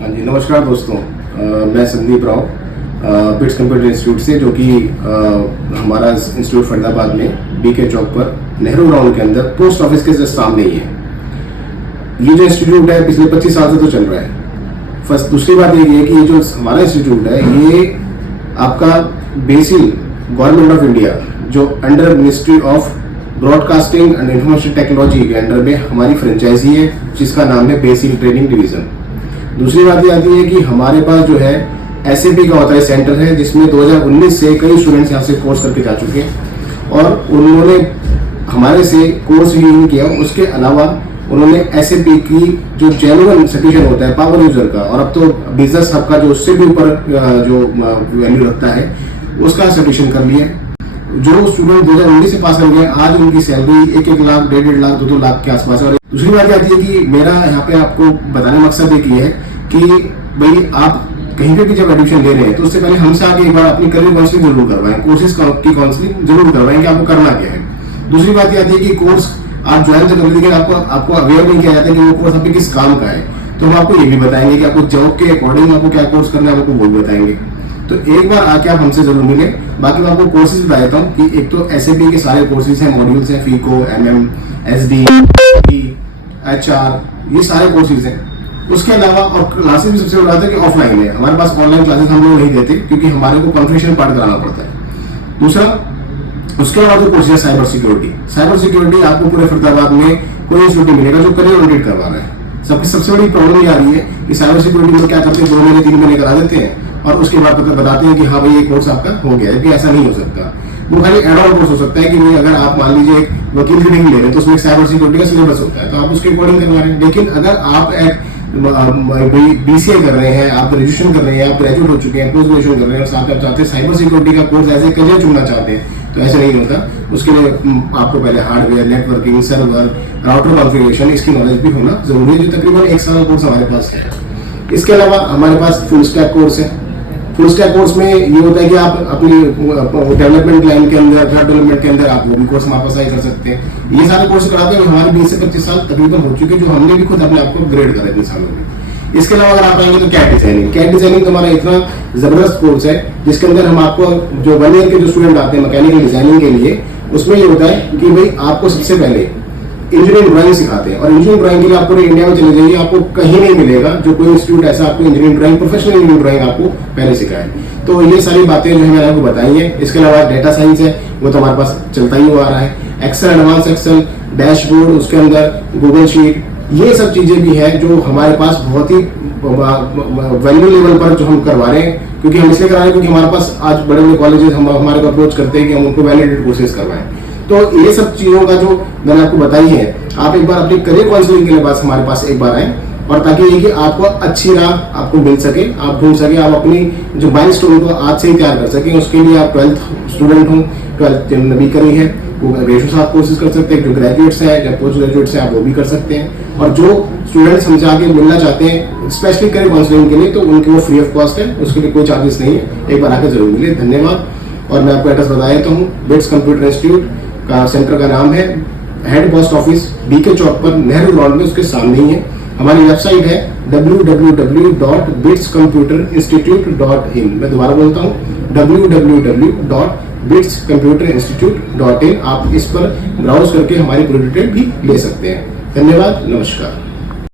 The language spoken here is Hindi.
हाँ जी, नमस्कार दोस्तों। मैं Sandeep Rao bits computer institute से, जो कि हमारा इंस्टीट्यूट फरीदाबाद में बीके चौक पर नेहरू ग्राउंड के अंदर पोस्ट ऑफिस के जस्ट सामने ही है। ये जो इंस्टीट्यूट है पिछले 25 साल से तो चल रहा है। फर्स्ट दूसरी बात ये है कि ये जो हमारा इंस्टीट्यूट है ये आपका बेसिल गवर्नमेंट ऑफ इंडिया, जो under ministry of broadcasting and information technology के अंडर में हमारी फ्रेंचाइजी है, जिसका नाम है बेसिल ट्रेनिंग डिवीजन। दूसरी बात ये आती है कि हमारे पास जो है SAP का होता है सेंटर है, जिसमें 2019 से कई स्टूडेंट्स यहाँ से कोर्स करके जा चुके हैं और उन्होंने हमारे से कोर्स ही नहीं किया, उसके अलावा उन्होंने SAP की जो जेन्युइन सर्टिफिकेशन होता है पावर यूजर का, और अब तो बिजनेस हब का जो उससे भी ऊपर जो वैल्यू रखता है उसका सर्टिफिकेशन कर लिया है। जो स्टूडेंट 2019 से पास कर गए, आज उनकी सैलरी 1-1 लाख, 1.5 लाख, 2-2 लाख के आसपास है। और दूसरी बात आती है कि मेरा यहाँ पे आपको बताने मकसद एक ये है कि भाई आप कहीं पे भी जब एडमिशन ले रहे हैं तो उससे पहले हमसे आगे एक बार अपनी करियर काउंसलिंग जरूर करवाएं, कोर्सेज की काउंसलिंग जरूर करवाएं कि आपको करना क्या है। दूसरी बात ये आती है कि कोर्स आप ज्वाइन तो कर लेकिन आपको अवेयर नहीं किया जाता है कि वो कोर्स आपके किस काम का है। तो हम आपको ये भी बताएंगे कि आपको जॉब के अकॉर्डिंग आपको क्या कोर्स करना है, आपको वो भी बताएंगे। तो एक बार आके आप हमसे जरूर मिले। बाकी मैं आपको कोर्सेज बता देता हूँ कि एक तो SAP के सारे कोर्सेज हैं, मॉड्यूल्स हैं, FICO, MM, SD, HR, ये सारे कोर्सेज हैं। उसके अलावा और क्लासेस भी सबसे बड़ा है कि ऑफलाइन है, हमारे पास ऑनलाइन क्लासेस हम लोग नहीं देते क्योंकि हमारे को कॉन्फ़िगरेशन पार्ट कराना पड़ता है। दूसरा, उसके अलावा जो कोर्सेज है साइबर सिक्योरिटी आपको पूरे फरीदाबाद में कोई इंस्टीट्यूट मिलेगा जो करियर ऑडिट करवा रहा है। सबसे बड़ी प्रॉब्लम ये आ रही है कि साइबर सिक्योरिटी में क्या करते हैं, 2 महीने 3 महीने करा देते हैं और उसके बाद बताते हैं कि हाँ भाई ये कोर्स आपका हो गया है। ऐसा नहीं हो सकता, वो खाली एड ऑन कोर्स हो सकता है कि नहीं, अगर आप मान लीजिए एक वकील की डिग्री ले रहे हैं तो उसमें साइबर सिक्योरिटी का सिलेबस होता है, तो आप उसके अकॉर्डिंग करवा रहे हैं। लेकिन अगर आप एक BCA कर रहे हैं, आप ग्रेजुएशन कर रहे हैं, आप ग्रेजुएट हो चुके हैं, पोस्ट ग्रेजुएशन कर रहे हैं और साथ आप चाहते हैं साइबर सिक्योरिटी का कोर्स एज ए करियर चुनना चाहते हैं, तो ऐसा नहीं होता। उसके लिए आपको पहले hardware, networking, server, router configuration, इसकी नॉलेज भी होना जरूरी है, जो तकरीबन 1 साल का कोर्स हमारे पास है। इसके अलावा हमारे पास फुल स्टैक कोर्स है। फुल स्टैक कोर्स में ये होता है कि आप अपनी डेवलपमेंट लाइन के अंदर, वेब डेवलपमेंट के अंदर आप वो भी कोर्स हमारे पास कर सकते हैं। ये सारे कोर्स कराते हैं हमारे 20 से 25 साल तकरीबन हो चुके हैं, जो हमने भी खुद अपने आप को अपग्रेड करा इतने सालों में। इसके अलावा अगर आप आएंगे तो कैट डिजाइनिंग तो हमारा इतना जबरदस्त कोर्स है, जिसके अंदर हम आपको जो 1 ईयर के जो स्टूडेंट आते हैं मैकेनिकल डिजाइनिंग के लिए, उसमें ये होता है कि भाई आपको सबसे पहले इंजीनियरिंग ड्राइंग सिखाते हैं। और इंजीनियरिंग ड्राइंग के लिए आप पूरे इंडिया में चले जाइए, आपको कहीं नहीं मिलेगा जो कोई इंस्टीट्यूट ऐसा आपको engineering drawing, professional engineering drawing आपको पहले सिखाए। तो ये सारी बातें जो है मैंने आपको बताई है। इसके अलावा डेटा साइंस है, वो तो हमारे पास चलता ही हुआ आ रहा है। एक्सेल, एडवांस एक्सेल, डैशबोर्ड, उसके अंदर गूगल शीट, ये सब चीजें भी है जो हमारे पास बहुत ही वैल्यू लेवल पर जो हम करवा रहे हैं। क्योंकि हम इसलिए करा रहे हैं क्योंकि हमारे पास आज बड़े बड़े कॉलेजेस हमारे को अप्रोच करते हैं कि हम उनको वैलिडेटेड कोर्सेज करवाएं। तो ये सब चीजों का जो मैंने आपको बताई है, आप एक बार अपनी करियर काउंसलिंग के लिए पास हमारे पास एक बार आए, और ताकि ये कि आपको अच्छी राह आपको मिल सके, आप ढूंढ सके, आप अपनी जो माइलस्टोन को आज से ही तैयार कर सकें। उसके लिए आप 12th स्टूडेंट हो, 12th जिन्होंने भी करी है वो ग्रेजुएशन से आप कोर्सेज कर सकते हैं, जो ग्रेजुएट्स हैं या पोस्ट ग्रेजुएट्स हैं आप वो भी कर सकते हैं। और जो स्टूडेंट्स हमसे आगे मिलना चाहते हैं स्पेशली करियर काउंसलिंग के लिए, तो उनके वो फ्री ऑफ कॉस्ट है, उसके लिए कोई चार्जेस नहीं है। एक बार आकर जरूर मिले। धन्यवाद। और मैं आपको एड्रेस बता देता हूँ, बिट्स कंप्यूटर इंस्टीट्यूट का सेंटर का नाम है हेड पोस्ट ऑफिस बीके चौक पर नेहरू ग्राउंड में, उसके सामने ही है। हमारी वेबसाइट है www.bitscomputerinstitute.in। मैं दोबारा बोलता हूँ, www.bitscomputerinstitute.in। आप इस पर ब्राउज करके हमारी पूरी डिटेल भी ले सकते हैं। धन्यवाद, नमस्कार।